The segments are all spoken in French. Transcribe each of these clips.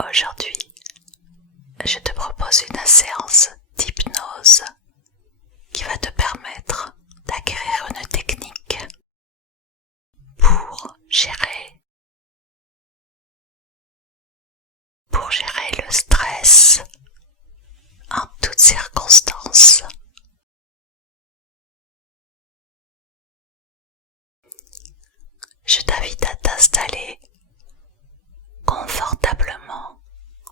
Aujourd'hui, je te propose une séance d'hypnose qui va te permettre d'acquérir une technique pour gérer le stress en toutes circonstances. Je t'invite à t'installer confortablement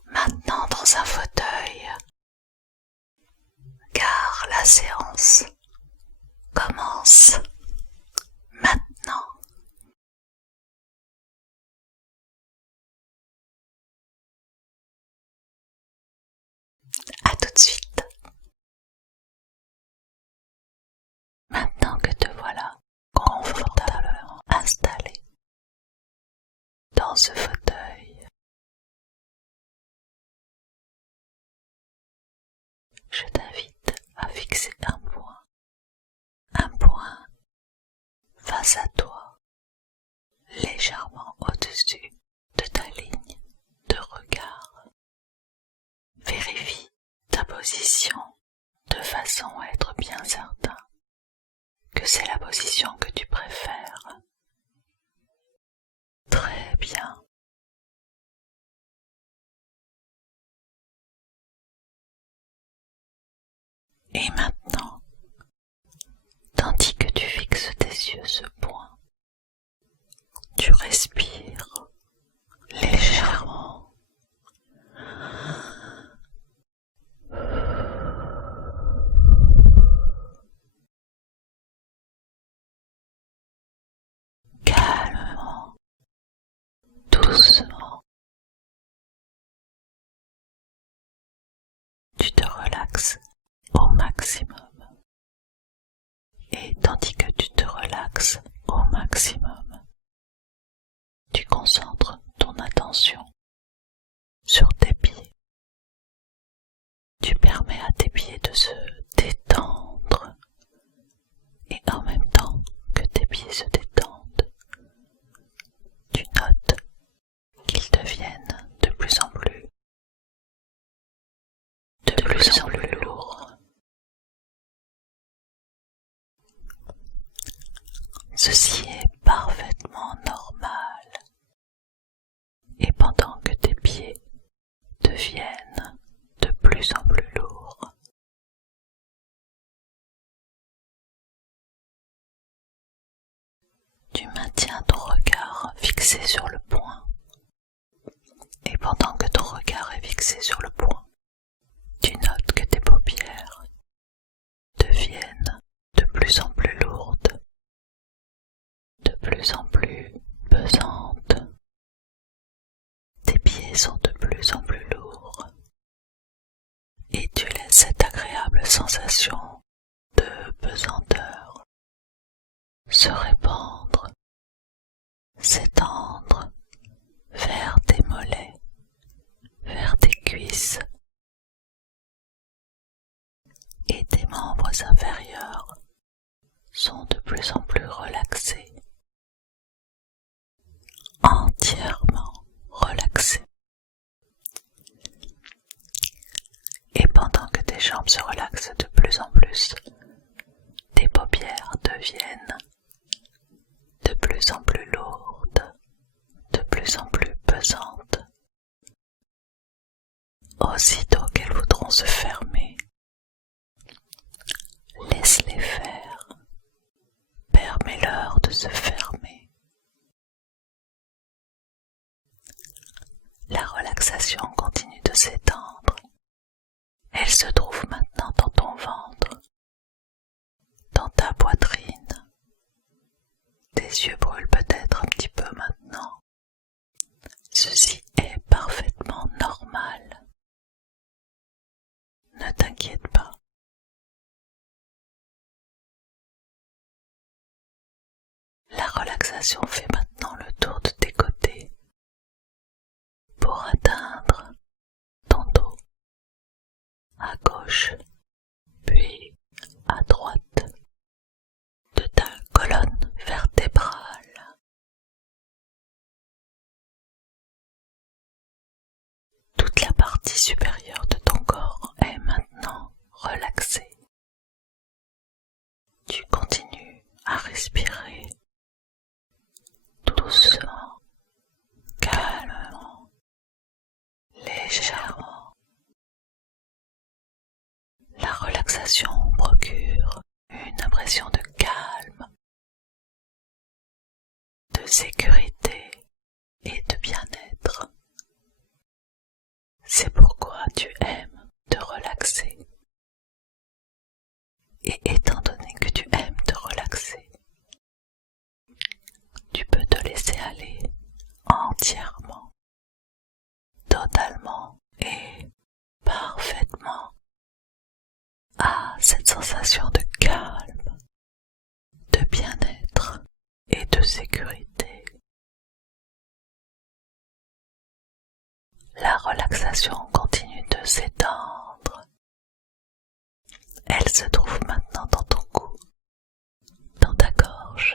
maintenant dans un fauteuil, car la séance commence maintenant. À tout de suite. Maintenant que te voilà confortablement installé dans ce fauteuil, je t'invite à fixer un point face à toi, légèrement au-dessus de ta ligne de regard. Vérifie ta position de façon à être bien certain que c'est la position que tu préfères. Très bien. Et maintenant, tandis que tu fixes tes yeux ce point, tu respires légèrement. Calmement, doucement. Tu te relaxes au maximum. Et tandis que tu te relaxes au maximum, tu concentres ton attention sur tes pieds. Tu permets à tes pieds de se détendre et en même temps que tes pieds se détendent, tu notes qu'ils deviennent de plus en plus lourds. Ceci est parfaitement normal. Et pendant que tes pieds deviennent de plus en plus lourds, tu maintiens ton regard fixé sur le point. Et pendant que ton regard est fixé sur le point, tu notes que tes paupières deviennent de plus en plus lourdes, de plus en plus pesantes. Tes pieds sont de plus en plus lourds et tu laisses cette agréable sensation de pesanteur se répandre, s'étendre vers tes mollets, vers tes cuisses et tes membres inférieurs sont de plus en plus relaxés, entièrement relaxés. Et pendant que tes jambes se relaxent de plus en plus, tes paupières deviennent de plus en plus lourdes, de plus en plus pesantes. Aussitôt qu'elles voudront se fermer, laisse-les faire. Permets-leur de se fermer. La relaxation continue de s'étendre. Elle se trouve maintenant dans ton ventre, dans ta poitrine. Tes yeux brûlent peut-être un petit peu maintenant. Ceci est parfaitement normal. Ne t'inquiète pas. La relaxation fait maintenant le tour de tes côtés pour atteindre ton dos, à gauche, puis à droite de ta colonne vertébrale. de sécurité et de bien-être. C'est pourquoi tu aimes te relaxer. Et étant donné que tu aimes te relaxer, tu peux te laisser aller entièrement, totalement et parfaitement à cette sensation de calme, de bien-être et de sécurité. La relaxation continue de s'étendre. Elle se trouve maintenant dans ton cou, dans ta gorge.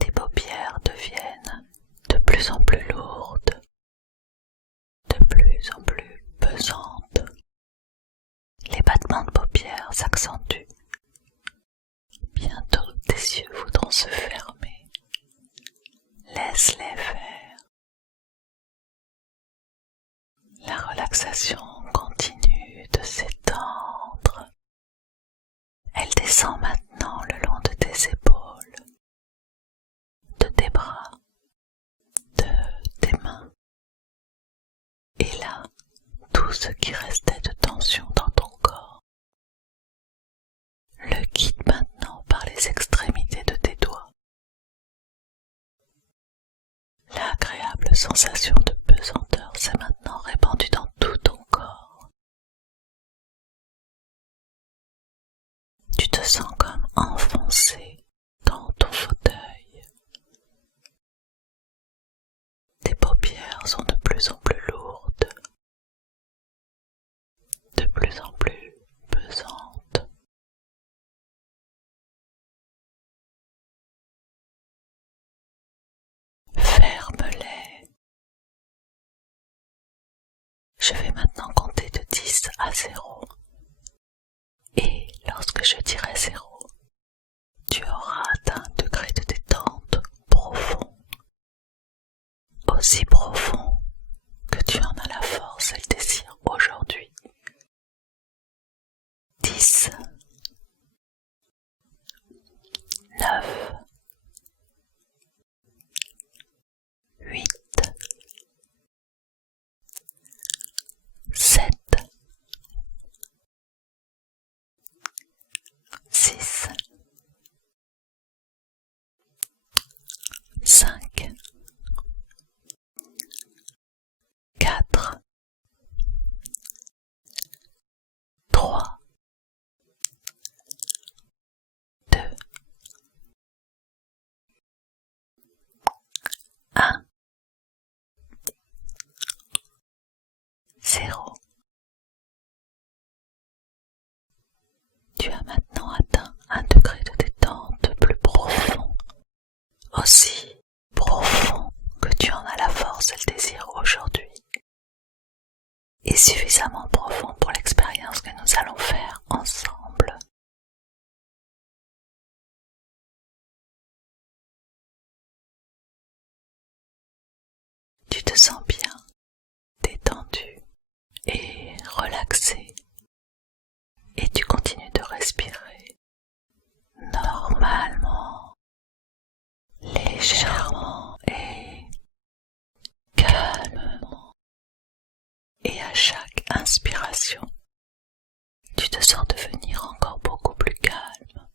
Tes paupières deviennent de plus en plus lourdes, de plus en plus pesantes. Les battements de paupières s'accentuent. Bientôt tes yeux voudront se fermer. Laisse-les faire. La relaxation continue de s'étendre. Elle descend maintenant le long de tes épaules, de tes bras, de tes mains. Et là, tout ce qui restait de tension dans ton corps le quitte maintenant par les extrémités de tes doigts. L'agréable sensation de pesanteur s'est maintenant répandue dans tout ton corps. Tu te sens comme enfoncé dans ton fauteuil. Tes paupières sont de plus en plus lourdes, de plus en plus pesantes. Ferme-les. Je vais maintenant compter de 10 à 0. Et lorsque je dirai 0, tu auras atteint un degré de détente profond. Aussi profond que tu en as la force et le désir aujourd'hui. 10, 9, 8, 7, 6, 5, 4, 3, 2, 1, 0. Tu as maintenant atteint un degré de détente plus profond, aussi profond que tu en as la force et le désir aujourd'hui, et suffisamment profond pour l'expérience que nous allons faire ensemble. Tu te sens bien, détendu et relaxé, et tu continues de respirer normalement, légèrement et calmement. Et à chaque inspiration, tu te sens devenir encore beaucoup plus calme.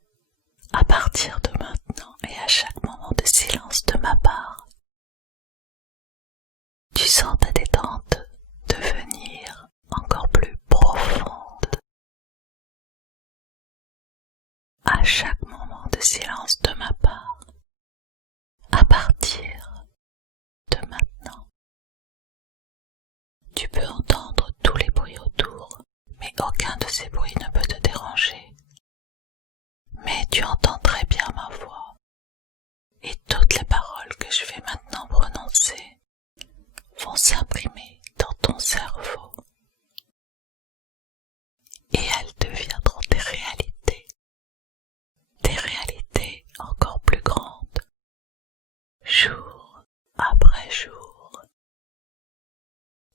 À partir de maintenant et à chaque moment de silence de ma part, tu sens ta détente devenir encore plus profonde. À chaque moment de silence de ma part, à partir de maintenant, tu peux entendre tous les bruits autour, mais aucun de ces bruits ne peut te déranger. Mais tu entends très bien ma voix, et toutes les paroles que je vais maintenant prononcer vont s'imprimer dans ton cerveau, et elles deviendront des réalités encore plus grandes, jour après jour.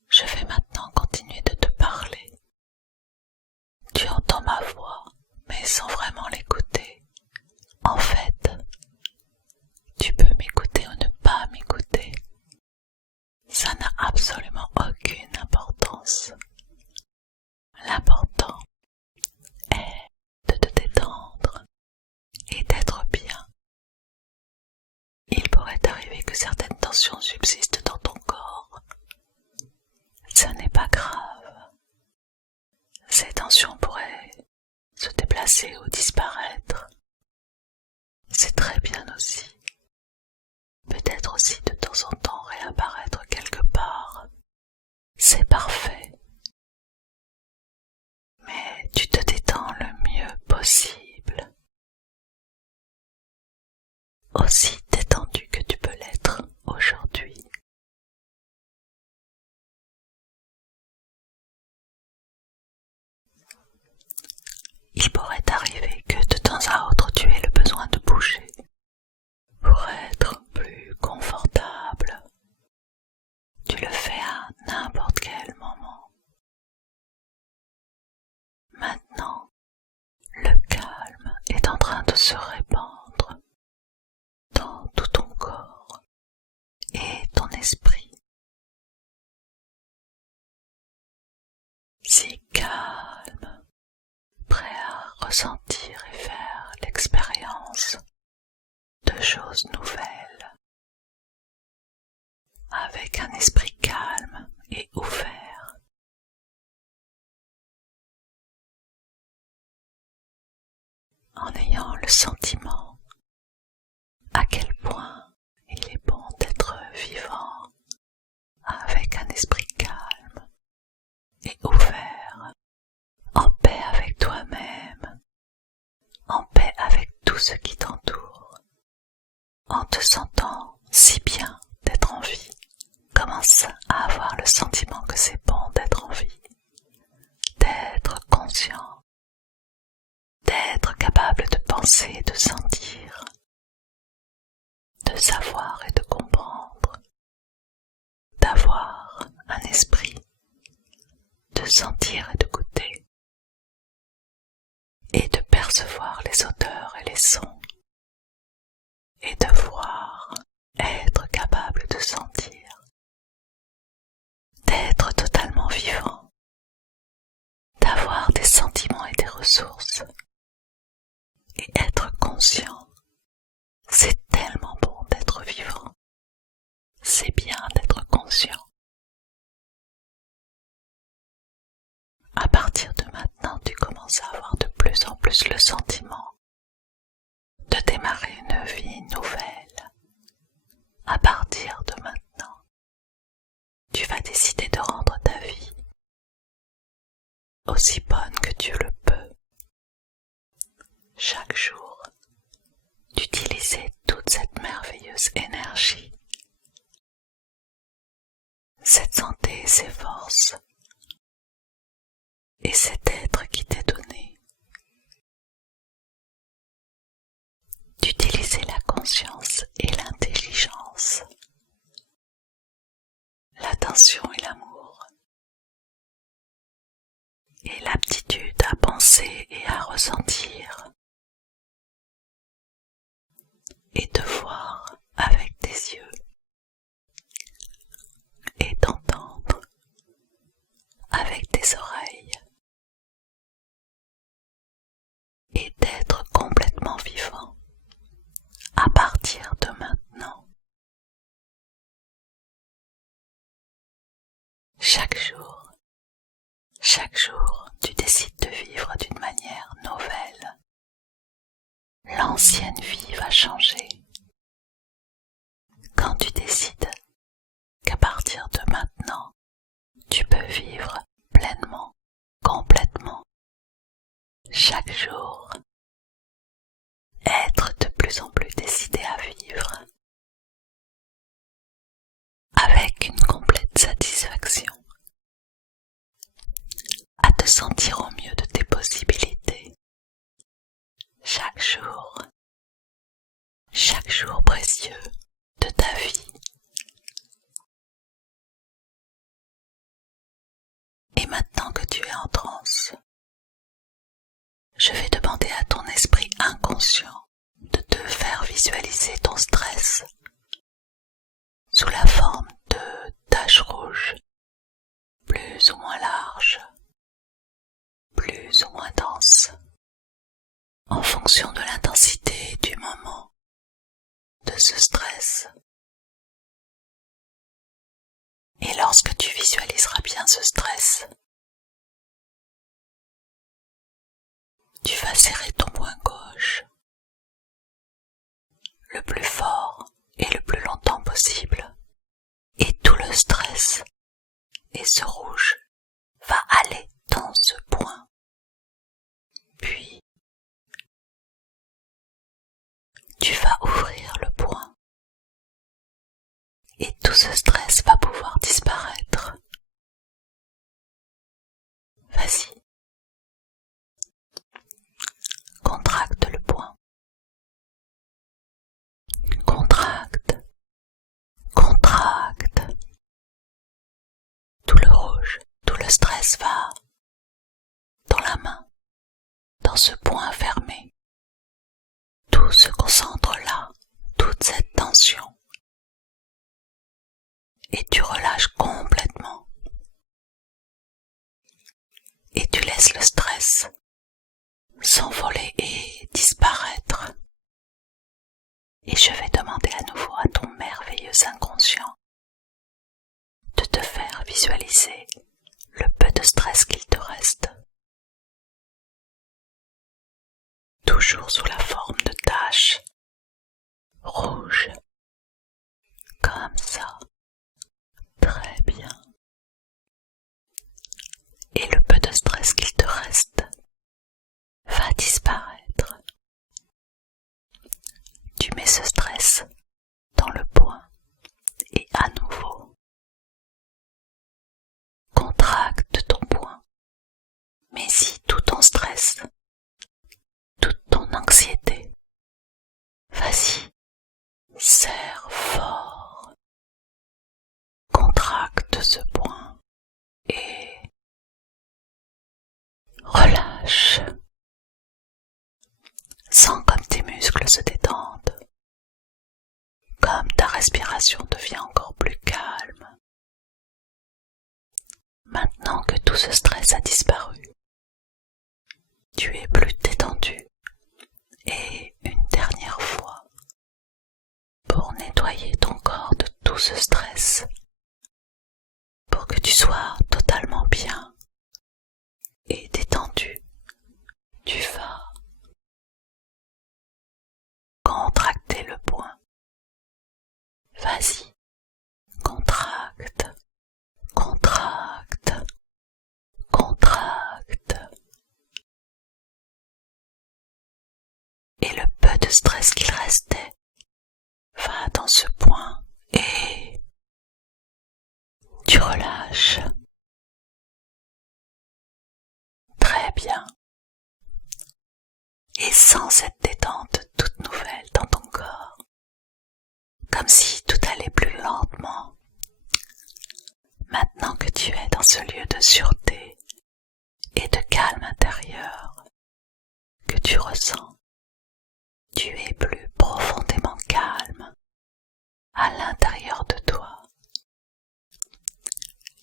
Je vais maintenant continuer de te parler. Tu entends ma voix, mais sans vraiment l'écouter. certaines tensions subsistent dans ton corps, ce n'est pas grave. Ces tensions pourraient se déplacer ou disparaître. C'est très bien aussi. Peut-être aussi de temps en temps réapparaître quelque part. C'est parfait. Mais tu te détends le mieux possible. Aussi détendu que tu peux l'être aujourd'hui. Il pourrait arriver que de temps à autre tu aies le besoin de bouger pour être plus confortable. Tu le fais à n'importe quel moment. Maintenant, le calme est en train de se répandre dans tout ton corps et ton esprit. Si calme, prêt à ressentir et faire l'expérience de choses nouvelles, avec un esprit calme et ouvert. En ayant le sentiment à quel point il est bon d'être vivant avec un esprit calme et ouvert, en paix avec toi-même, en paix avec tout ce qui t'entoure, en te sentant si bien d'être en vie. Commence à avoir le sentiment que c'est bon d'être en vie, d'être conscient, d'être capable de penser, de sentir, de savoir et de comprendre, d'avoir un esprit, de sentir et de goûter, et de percevoir les odeurs et les sons, et de voir, être capable de sentir, d'être totalement vivant, d'avoir des sentiments et des ressources, et être conscient. C'est tellement bon d'être vivant. C'est bien d'être conscient. À partir de maintenant, tu commences à avoir de plus en plus le sentiment de démarrer une vie nouvelle. À partir de maintenant, tu vas décider de rendre ta vie aussi bonne que tu le peux. Chaque jour, d'utiliser toute cette merveilleuse énergie, cette santé et ces forces, et cet être qui t'est donné, d'utiliser la conscience et l'intelligence, l'attention et l'amour, et l'aptitude à penser et à ressentir, et de voir avec tes yeux, et d'entendre avec tes oreilles, et d'être complètement vivant à partir de maintenant. Chaque jour, tu décides de vivre d'une manière nouvelle. L'ancienne vie va changer. Quand tu décides qu'à partir de maintenant, tu peux vivre pleinement, complètement, chaque jour, être de plus en plus décidé à vivre, avec une complète satisfaction, à te sentir au mieux de tes possibilités, chaque jour précieux de ta vie. Et maintenant que tu es en transe, je vais demander à ton esprit inconscient de te faire visualiser ton stress sous la forme de taches rouges, plus ou moins larges, plus ou moins denses, en fonction de l'intensité du moment de ce stress. Et lorsque tu visualiseras bien ce stress, tu vas serrer ton poing gauche le plus fort et le plus longtemps possible. Et tout le stress et ce rouge va aller dans ce poing. Puis, tu vas ouvrir le poing. Et tout ce stress va pouvoir disparaître. Vas-y. Contracte le poing. Contracte. Contracte. Tout le rouge, tout le stress va dans la main, dans ce poing fermé. Tout se concentre là, toute cette tension. Et tu relâches complètement. Et tu laisses le stress s'envoler et disparaître. Et je vais demander à nouveau à ton merveilleux inconscient de te faire visualiser le peu de stress qu'il te reste. Toujours sous la forme de taches rouges, comme ça. Très bien. Et le peu de stress qu'il te reste va disparaître. Tu mets ce stress dans le poing et à nouveau contracte ton poing. Mets-y tout ton stress, toute ton anxiété. Vas-y, serre fort. Contracte ce poing et relâche. Sens comme tes muscles se détendent, comme ta respiration devient encore plus calme. Maintenant que tout ce stress a disparu, tu es plus détendu. Et une dernière fois, pour nettoyer ton corps de tout ce stress, pour que tu sois totalement bien et détendu, tu vas contracter le poing. Vas-y, contracte, contracte, contracte. Et le peu de stress qu'il restait va dans ce poing et tu relâches. Très bien. Et sens cette détente toute nouvelle dans ton corps, comme si tout allait plus lentement. Maintenant que tu es dans ce lieu de sûreté et de calme intérieur que tu ressens, tu es plus profondément calme à l'intérieur de toi.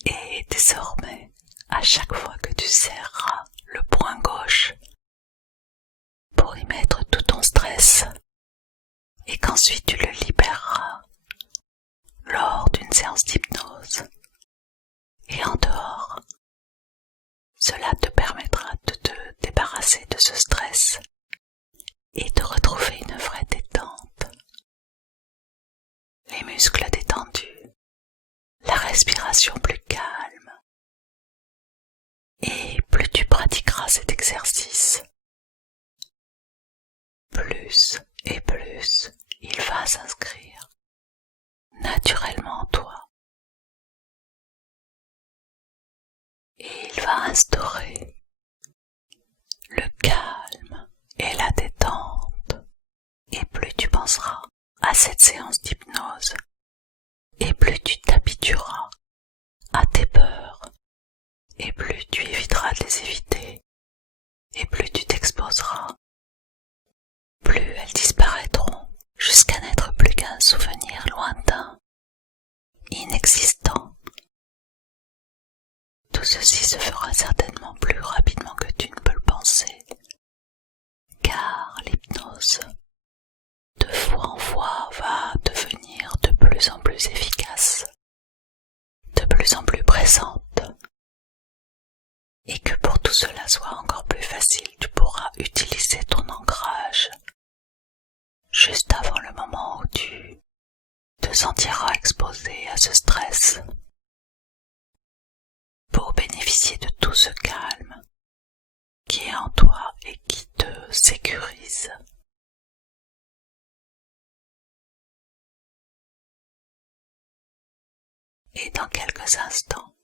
Et désormais, à chaque fois que tu serreras le poing gauche pour y mettre tout ton stress et qu'ensuite tu le libéreras lors d'une séance d'hypnose et en dehors, cela te permettra de te débarrasser de ce stress et de retrouver une vraie détente. Les muscles détendus, la respiration plus calme. Et plus tu pratiqueras cet exercice, plus et plus il va s'inscrire naturellement en toi. Et il va instaurer le calme et la détente. Et plus tu penseras à cette séance d'hypnose, et plus tu t'habitueras à tes peurs, et plus tu éviteras de les éviter, et plus tu t'exposeras, plus elles disparaîtront jusqu'à n'être plus qu'un souvenir lointain, inexistant. Tout ceci se fera certainement plus rapidement que tu ne peux le penser, car l'hypnose, de fois en fois, va devenir de plus en plus efficace, de difficile, tu pourras utiliser ton ancrage juste avant le moment où tu te sentiras exposé à ce stress pour bénéficier de tout ce calme qui est en toi et qui te sécurise. Et dans quelques instants,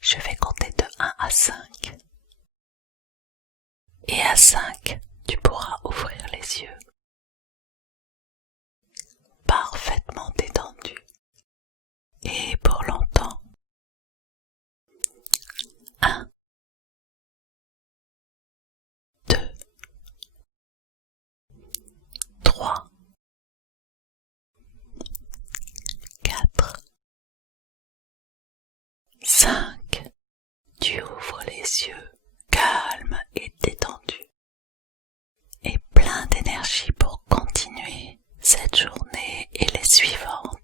je vais compter de 1 à 5. Et à 5, tu pourras ouvrir les yeux, parfaitement détendu. Et pour longtemps. 1, 2, 3, 4, 5. Tu ouvres les yeux, calme et détendu, et plein d'énergie pour continuer cette journée et les suivantes.